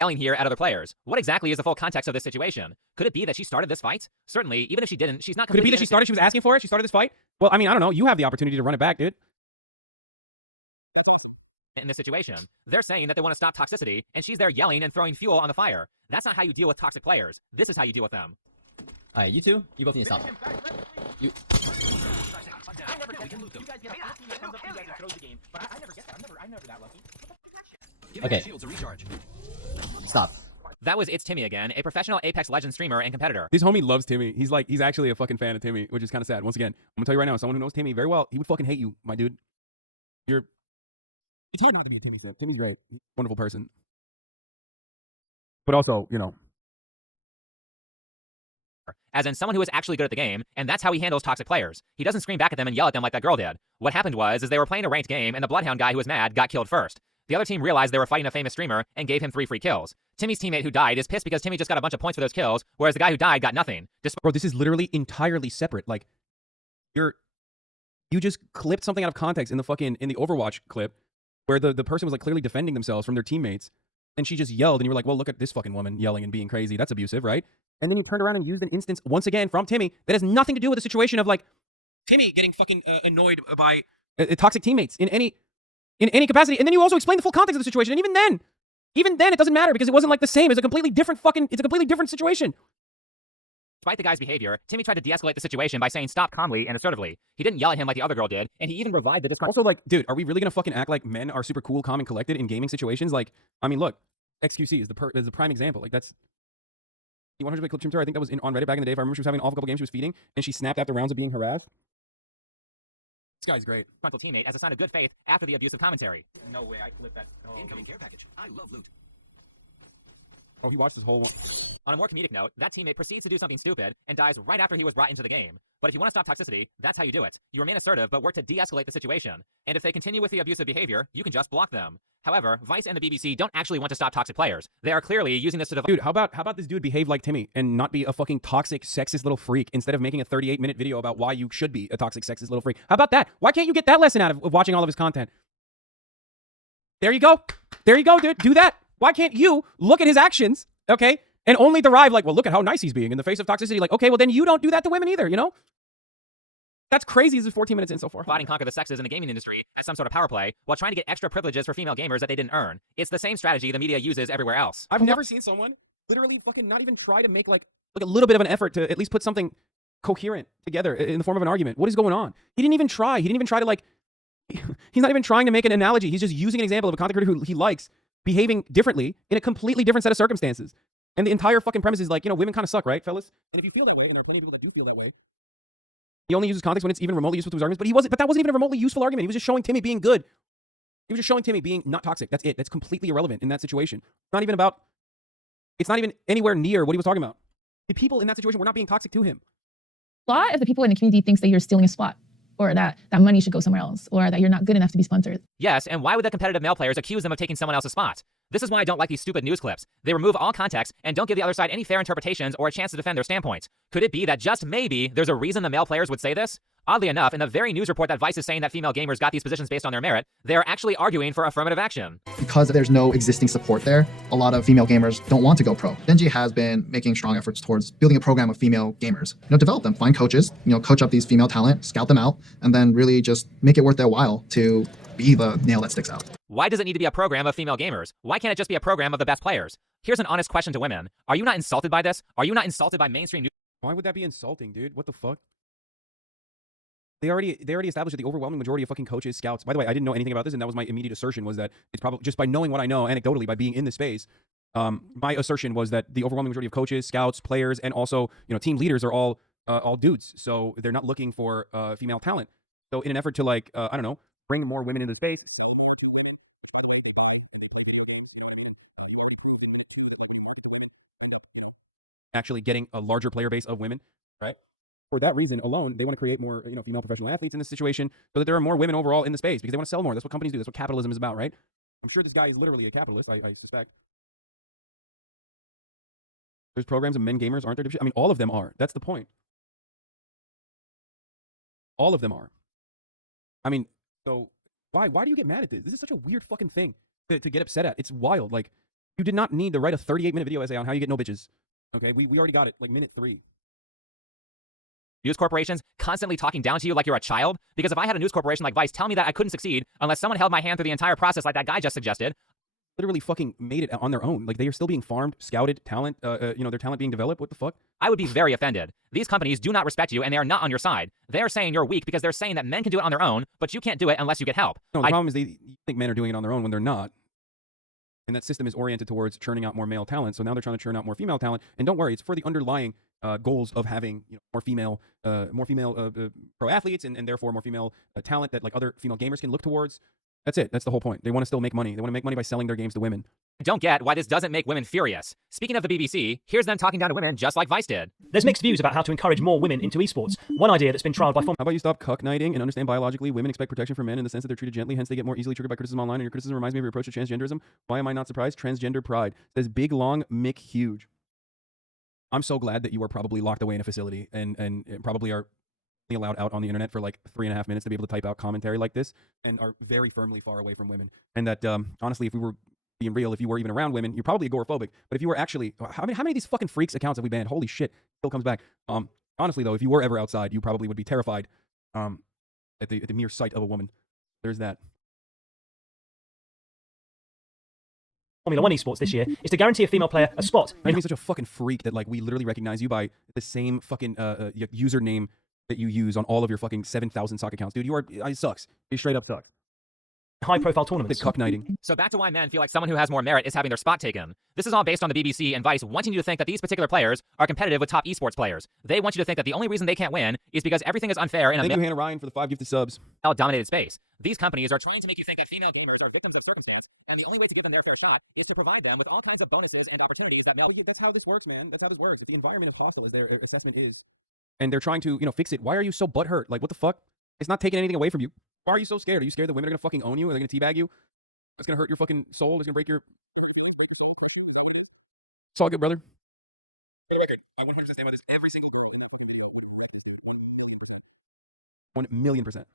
Yelling here at other players. What exactly is the full context of this situation? Could it be that she started this fight? Certainly, even if she didn't, she's not completely... Could it be that she was asking for it? She started this fight? Well, I mean, I don't know. You have the opportunity to run it back, dude. In this situation, they're saying that they want to stop toxicity, and she's there yelling and throwing fuel on the fire. That's not how you deal with toxic players. This is how you deal with them. Alright, you two, you both need to stop. You... Okay. Stop. That was It's Timmy again, a professional Apex Legends streamer and competitor. This homie loves Timmy. He's actually a fucking fan of Timmy, which is kind of sad. Once again, I'm gonna tell you right now, someone who knows Timmy very well, he would fucking hate you, my dude. It's hard not to be a Timmy fan. Timmy's great. Wonderful person. But also, As in someone who is actually good at the game, and that's how he handles toxic players. He doesn't scream back at them and yell at them like that girl did. What happened was they were playing a ranked game, and the Bloodhound guy who was mad got killed first. The other team realized they were fighting a famous streamer and gave him 3 free kills. Timmy's teammate who died is pissed because Timmy just got a bunch of points for those kills, whereas the guy who died got nothing. Bro, this is literally entirely separate. Like, you just clipped something out of context in the Overwatch clip where the person was like clearly defending themselves from their teammates, and she just yelled, and you were like, well, look at this fucking woman yelling and being crazy. That's abusive, right? And then you turned around and used an instance once again from Timmy that has nothing to do with the situation of like Timmy getting fucking annoyed by toxic teammates in any capacity. And then you also explain the full context of the situation. And even then it doesn't matter because it wasn't like the same. It's a completely different situation. Despite the guy's behavior, Timmy tried to de-escalate the situation by saying stop calmly and assertively. He didn't yell at him like the other girl did, and he even revived the discourse. Also, like, dude, are we really gonna fucking act like men are super cool, calm, and collected in gaming situations? Like, I mean, look, XQC is the prime example. Like, that's the 100 clip chimter. I think that was on Reddit back in the day. If I remember, she was having an awful couple games she was feeding, and she snapped after rounds of being harassed. This guy's great. Frontal teammate as a sign of good faith after the abusive commentary. No way, I clipped that. Oh, incoming care package. I love loot. Oh, he watched this whole one. On a more comedic note, that teammate proceeds to do something stupid and dies right after he was brought into the game. But if you want to stop toxicity, that's how you do it. You remain assertive, but work to de-escalate the situation. And if they continue with the abusive behavior, you can just block them. However, Vice and the BBC don't actually want to stop toxic players. They are clearly using this to Dude, how about this dude behave like Timmy and not be a fucking toxic, sexist little freak instead of making a 38-minute video about why you should be a toxic, sexist little freak? How about that? Why can't you get that lesson out of watching all of his content? There you go. There you go, dude. Do that. Why can't you look at his actions, okay, and only derive like, well, look at how nice he's being in the face of toxicity. Like, okay, well, then you don't do that to women either, you know? That's crazy. This is 14 minutes in so far. Divide and conquer the sexes in the gaming industry as some sort of power play while trying to get extra privileges for female gamers that they didn't earn. It's the same strategy the media uses everywhere else. I've never seen someone literally fucking not even try to make like a little bit of an effort to at least put something coherent together in the form of an argument. What is going on? He didn't even try. He didn't even try to like, he's not even trying to make an analogy. He's just using an example of a content creator who he likes behaving differently in a completely different set of circumstances. And the entire fucking premise is like, you know, women kind of suck, right, fellas? And if you feel that way, you know, you feel that way. He only uses context when it's even remotely useful to his arguments, but that wasn't even a remotely useful argument. He was just showing Timmy being good. He was just showing Timmy being not toxic. That's it. That's completely irrelevant in that situation. It's not even anywhere near what he was talking about. The people in that situation were not being toxic to him. A lot of the people in the community thinks that you're stealing a spot, or that money should go somewhere else, or that you're not good enough to be sponsored. Yes, and why would the competitive male players accuse them of taking someone else's spot? This is why I don't like these stupid news clips. They remove all context and don't give the other side any fair interpretations or a chance to defend their standpoints. Could it be that just maybe there's a reason the male players would say this? Oddly enough, in the very news report that Vice is saying that female gamers got these positions based on their merit, they are actually arguing for affirmative action. Because there's no existing support there, a lot of female gamers don't want to go pro. Benji has been making strong efforts towards building a program of female gamers. You know, develop them, find coaches, you know, coach up these female talent, scout them out, and then really just make it worth their while to be the nail that sticks out. Why does it need to be a program of female gamers? Why can't it just be a program of the best players? Here's an honest question to women. Are you not insulted by this? Are you not insulted by mainstream news? Why would that be insulting, dude? What the fuck? They already established that the overwhelming majority of fucking coaches, scouts. By the way, I didn't know anything about this, and that was my immediate assertion, was that it's probably just by knowing what I know anecdotally by being in the space. My assertion was that the overwhelming majority of coaches, scouts, players, and also, you know, team leaders are all dudes. So they're not looking for female talent. So in an effort to like I don't know, bring more women into the space. Actually getting a larger player base of women, right? For that reason alone, they want to create more, you know, female professional athletes in this situation so that there are more women overall in the space because they want to sell more. That's what companies do. That's what capitalism is about, right? I'm sure this guy is literally a capitalist, I suspect. There's programs of men gamers, aren't there? I mean, all of them are. That's the point. All of them are. I mean, so why do you get mad at this? This is such a weird fucking thing to get upset at. It's wild. Like, you did not need to write a 38-minute video essay on how you get no bitches. Okay, we already got it, like minute 3. News corporations constantly talking down to you like you're a child? Because if I had a news corporation like Vice tell me that I couldn't succeed unless someone held my hand through the entire process like that guy just suggested, literally fucking made it on their own. Like, they are still being farmed, scouted, talent, you know, their talent being developed. What the fuck? I would be very offended. These companies do not respect you, and they are not on your side. They are saying you're weak because they're saying that men can do it on their own, but you can't do it unless you get help. No, the problem is they think men are doing it on their own when they're not. And that system is oriented towards churning out more male talent. So now they're trying to churn out more female talent. And don't worry, it's for the underlying goals of having, you know, more female pro athletes and therefore more female talent that like other female gamers can look towards. That's it. That's the whole point. They want to still make money. They want to make money by selling their games to women. I don't get why this doesn't make women furious. Speaking of the BBC, here's them talking down to women just like Vice did. There's mixed views about how to encourage more women into esports. One idea that's been trialled by How about you stop cuck knighting and understand biologically women expect protection from men in the sense that they're treated gently, hence they get more easily triggered by criticism online, and your criticism reminds me of your approach to transgenderism. Why am I not surprised? Transgender pride. Says big, long, Mick huge. I'm so glad that you are probably locked away in a facility and probably are allowed out on the internet for like 3.5 minutes to be able to type out commentary like this and are very firmly far away from women. And that honestly, if we were being real, if you were even around women, you're probably agoraphobic. But if you were actually, how many of these fucking freaks accounts have we banned? Holy shit, still comes back. Honestly though, if you were ever outside, you probably would be terrified at the mere sight of a woman. There's that. Formula 1 esports this year is to guarantee a female player a spot. You're such a fucking freak that like we literally recognize you by the same fucking username that you use on all of your fucking 7,000 sock accounts, dude. It sucks. You straight up suck. High-profile tournaments. The cuck knighting. So back to why men feel like someone who has more merit is having their spot taken. This is all based on the BBC and Vice wanting you to think that these particular players are competitive with top esports players. They want you to think that the only reason they can't win is because everything is unfair in Thank you, Hannah Ryan, for the 5 gifted subs. male-dominated space. These companies are trying to make you think that female gamers are victims of circumstance, and the only way to give them their fair shot is to provide them with all kinds of bonuses and opportunities that male. That's how this works, man. That's how this works. The environment is hostile, as their assessment is. And they're trying to, fix it. Why are you so butthurt? Like, what the fuck? It's not taking anything away from you. Why are you so scared? Are you scared that women are gonna fucking own you? Are they gonna teabag you? It's gonna hurt your fucking soul. It's gonna break your. It's all good, brother. For the record, I 100% stand by this. Every single girl. 1,000,000%.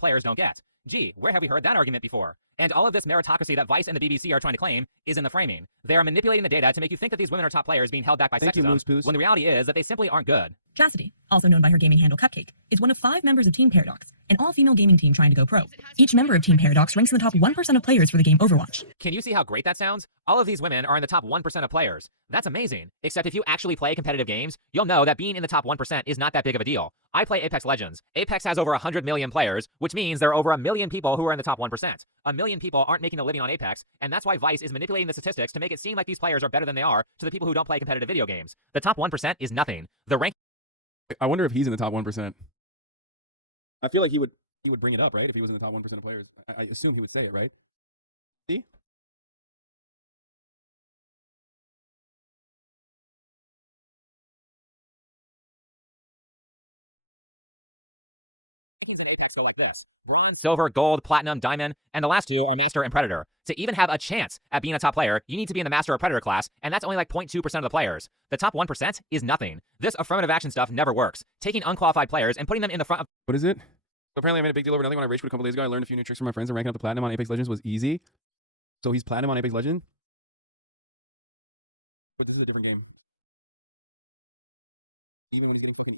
Players don't get. Gee, where have we heard that argument before? And all of this meritocracy that Vice and the BBC are trying to claim is in the framing. They are manipulating the data to make you think that these women are top players being held back by sexism, when the reality is that they simply aren't good. Chastity, also known by her gaming handle Cupcake, is one of 5 members of Team Paradox, an all-female gaming team trying to go pro. Each member of Team Paradox ranks in the top 1% of players for the game Overwatch. Can you see how great that sounds? All of these women are in the top 1% of players. That's amazing. Except if you actually play competitive games, you'll know that being in the top 1% is not that big of a deal. I play Apex Legends. Apex has over 100 million players, which means there are over 1 million people who are in the top 1%. 1 million people aren't making a living on Apex, and that's why Vice is manipulating the statistics to make it seem like these players are better than they are to the people who don't play competitive video games. The top 1% is nothing. The rank. I wonder if he's in the top 1%. I feel like he would bring it up, right? If he was in the top 1% of players. I assume he would say it, right? See? In Apex go like this: bronze, silver, gold, platinum, diamond, and the last 2 are master and predator. To even have a chance at being a top player, you need to be in the master or predator class, and that's only like 0.2% of the players. The top 1% is nothing. This affirmative action stuff never works. Taking unqualified players and putting them in the front of— What is it? So apparently I made a big deal over nothing when I rage quit a couple days ago. I learned a few new tricks from my friends, and ranking up the platinum on Apex Legends was easy. So he's platinum on Apex Legends? But this is a different game. Even when he's getting fucking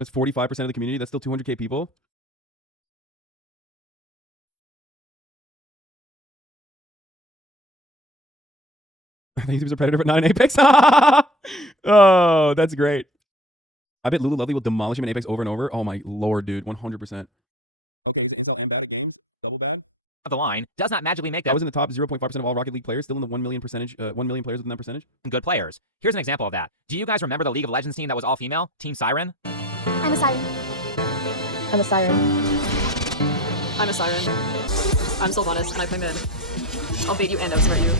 That's 45% of the community. That's still 200k people. I think he's a predator, but not an Apex. Oh, that's great. I bet Lulu Lovely will demolish him in Apex over and over. Oh my lord, dude, 100%. Okay, double valid. the line does not magically make them. I was in the top 0.5% of all Rocket League players, still in the 1 million percentage, 1 million players within that percentage. Good players. Here's an example of that. Do you guys remember the League of Legends team that was all female? Team Siren? I'm a siren. I'm a siren. I'm a siren. I'm Sylvanas, and I play mid. I'll bait you and outsmart you.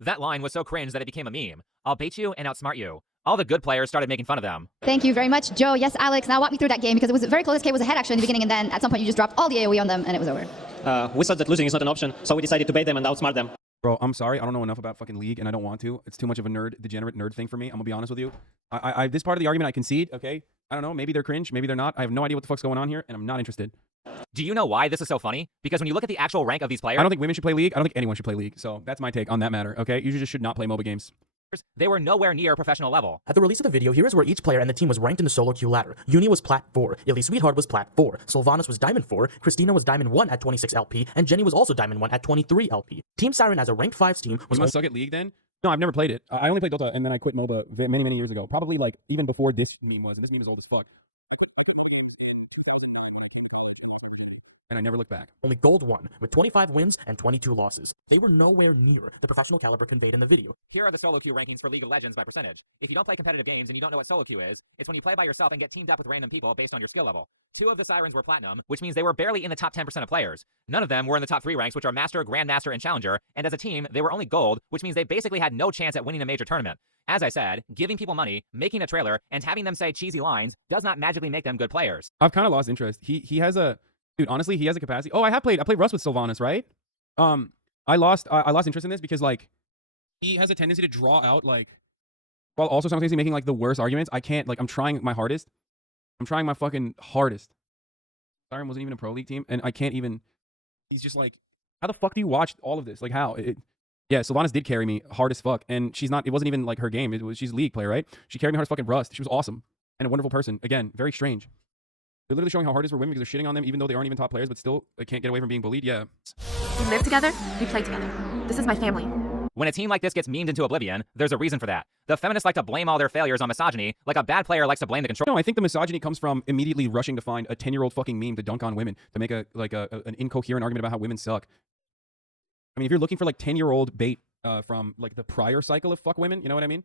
That line was so cringe that it became a meme. I'll bait you and outsmart you. All the good players started making fun of them. Thank you very much, Joe. Yes, Alex. Now walk me through that game because it was very close. K was ahead actually in the beginning, and then at some point you just dropped all the AoE on them, and it was over. We thought that losing is not an option, so we decided to bait them and outsmart them. Bro, I'm sorry. I don't know enough about fucking League, and I don't want to. It's too much of a degenerate nerd thing for me. I'm gonna be honest with you. This part of the argument I concede. Okay, I don't know. Maybe they're cringe. Maybe they're not. I have no idea what the fuck's going on here, and I'm not interested. Do you know why this is so funny? Because when you look at the actual rank of these players, I don't think women should play League. I don't think anyone should play League. So that's my take on that matter. Okay, you just should not play MOBA games. They were nowhere near professional level. At the release of the video, here is where each player and the team was ranked in the solo queue ladder. Uni was Plat 4, Ellie Sweetheart was Plat 4, Sylvanas was Diamond 4, Christina was Diamond 1 at 26 LP, and Jenny was also Diamond 1 at 23 LP. Team Siren as a ranked 5's team was— You must suck at League then? No, I've never played it. I only played Dota, and then I quit MOBA many, many years ago. Probably like even before this meme was, and this meme is old as fuck. And I never looked back. Only Gold won, with 25 wins and 22 losses. They were nowhere near the professional caliber conveyed in the video. Here are the solo queue rankings for League of Legends by percentage. If you don't play competitive games and you don't know what solo queue is, it's when you play by yourself and get teamed up with random people based on your skill level. 2 of the Sirens were Platinum, which means they were barely in the top 10% of players. None of them were in the top 3 ranks, which are Master, Grandmaster, and Challenger, and as a team, they were only Gold, which means they basically had no chance at winning a major tournament. As I said, giving people money, making a trailer, and having them say cheesy lines does not magically make them good players. I've kind of lost interest. He has a... Dude, honestly, he has a capacity. Oh, I played Rust with Sylvanas, right? I lost interest in this because like he has a tendency to draw out like while also simultaneously making like the worst arguments. I can't, like, I'm trying my hardest. I'm trying my fucking hardest. Siren wasn't even a pro league team, and I can't even. He's just like, how the fuck do you watch all of this? Like, how? Yeah, Sylvanas did carry me hard as fuck, and she's not. It wasn't even like her game. She's a league player, right? She carried me hard as fucking Rust. She was awesome and a wonderful person. Again, very strange. They're literally showing how hard it is for women because they're shitting on them, even though they aren't even top players, but still they can't get away from being bullied. Yeah. We live together. We play together. This is my family. When a team like this gets memed into oblivion, there's a reason for that. The feminists like to blame all their failures on misogyny, like a bad player likes to blame the control. No, I think the misogyny comes from immediately rushing to find a 10-year-old fucking meme to dunk on women, to make an incoherent argument about how women suck. I mean, if you're looking for like 10-year-old bait from like the prior cycle of fuck women, you know what I mean?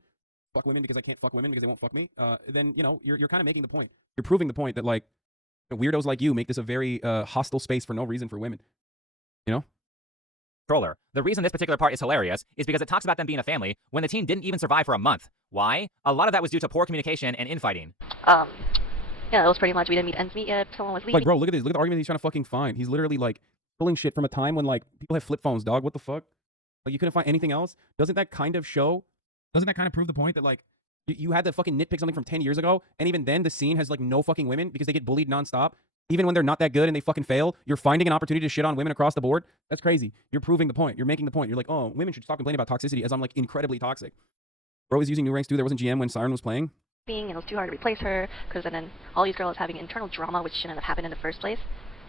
Fuck women because I can't fuck women because they won't fuck me. Then, you know, you're kind of making the point. You're proving the point that like weirdos like you make this a very hostile space for no reason for women. You know? Controller. The reason this particular part is hilarious is because it talks about them being a family when the team didn't even survive for a month. Why? A lot of that was due to poor communication and infighting. Yeah, that was pretty much, we didn't meet ends meet yet. Someone was leaving. Like, bro, look at this. Look at the argument he's trying to fucking find. He's literally like pulling shit from a time when like people had flip phones, dog. What the fuck? Like, you couldn't find anything else? Doesn't that kind of prove the point that like you had to fucking nitpick something from 10 years ago, and even then the scene has like no fucking women because they get bullied nonstop? Even when they're not that good and they fucking fail, you're finding an opportunity to shit on women across the board? That's crazy. You're proving the point. You're making the point. You're like, oh, women should stop complaining about toxicity, as I'm like incredibly toxic. Bro is using new ranks too. There wasn't GM when Siren was playing. And it was too hard to replace her because then all these girls having internal drama which shouldn't have happened in the first place.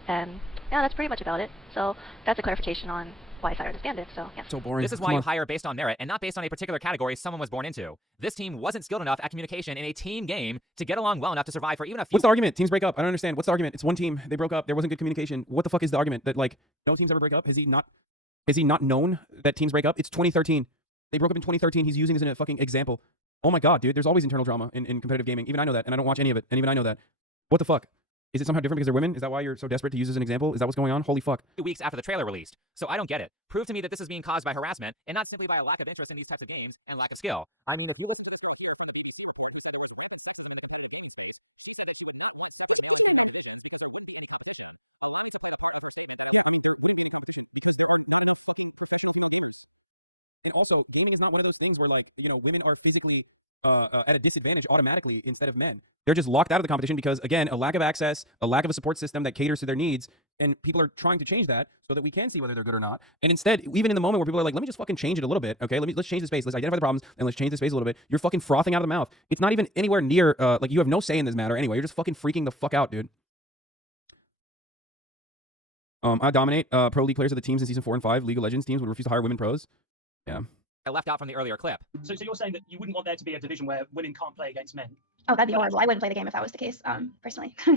And yeah, that's pretty much about it. So that's a clarification on why Siren disbanded. So yeah. So boring. This is why you hire based on merit and not based on a particular category someone was born into. This team wasn't skilled enough at communication in a team game to get along well enough to survive for even a few. What's the argument? Teams break up. I don't understand. What's the argument? It's one team. They broke up. There wasn't good communication. What the fuck is the argument? That like no teams ever break up? Has he not known that teams break up? It's 2013. They broke up in 2013. He's using this as a fucking example. Oh my god, dude. There's always internal drama in competitive gaming. Even I know that, and I don't watch any of it. And even I know that. What the fuck? Is it somehow different because they're women? Is that why you're so desperate to use as an example? Is that what's going on? Holy fuck. 2 weeks after the trailer released. So I don't get it. Prove to me that this is being caused by harassment and not simply by a lack of interest in these types of games and lack of skill. I mean, if you look And also, gaming is not one of those things where like, you know, women are physically at a disadvantage automatically instead of men. They're just locked out of the competition because, again, a lack of access, a lack of a support system that caters to their needs, and people are trying to change that so that we can see whether they're good or not. And instead, even in the moment where people are like, let me just fucking change it a little bit, okay? Let's change the space. Let's identify the problems and let's change the space a little bit. You're fucking frothing out of the mouth. It's not even anywhere near, like, you have no say in this matter anyway. You're just fucking freaking the fuck out, dude. I dominate pro league players of the teams in season 4 and 5. League of Legends teams would refuse to hire women pros. Yeah. I left out from the earlier clip. So you're saying that you wouldn't want there to be a division where women can't play against men? Oh, that'd be horrible. I wouldn't play the game if that was the case, personally. Tell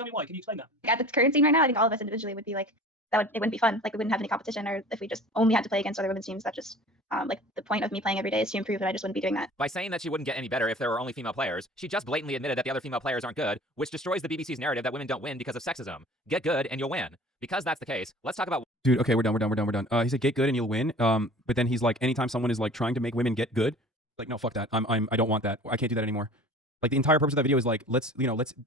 me why. Can you explain that? At its current scene right now, I think all of us individually would be like, it wouldn't be fun. Like, we wouldn't have any competition, or if we just only had to play against other women's teams, that just, like, the point of me playing every day is to improve, and I just wouldn't be doing that. By saying that she wouldn't get any better if there were only female players, she just blatantly admitted that the other female players aren't good, which destroys the BBC's narrative that women don't win because of sexism. Get good and you'll win. Because that's the case, let's talk about... Dude, okay, we're done. He said get good and you'll win. But then he's like, anytime someone is like trying to make women get good, like, no, fuck that. I don't want that. I can't do that anymore. Like, the entire purpose of that video is like, let's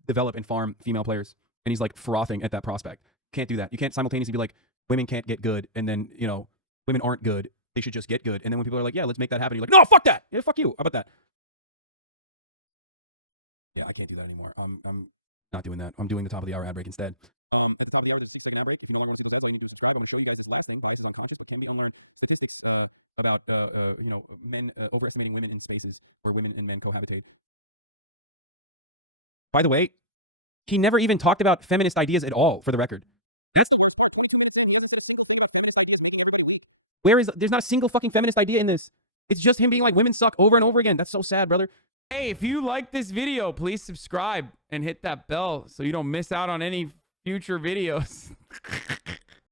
develop and farm female players. And he's like frothing at that prospect. Can't do that. You can't simultaneously be like, women can't get good, and then, you know, women aren't good. They should just get good. And then when people are like, yeah, let's make that happen, you're like, no, fuck that. Yeah, fuck you. How about that? Yeah, I can't do that anymore. I'm not doing that. I'm doing the top of the hour ad break instead. At the top of the hour, there's a 6-second ad break. If you don't want to see the ads, all you need to do is subscribe. I'm going to show you guys this last thing. Bias is unconscious, but can be unlearned statistics about you know, men overestimating women in spaces where women and men cohabitate. By the way, he never even talked about feminist ideas at all, for the record. There's not a single fucking feminist idea in this. It's just him being like, women suck over and over again. That's so sad, brother. Hey, if you like this video, please subscribe and hit that bell so you don't miss out on any future videos.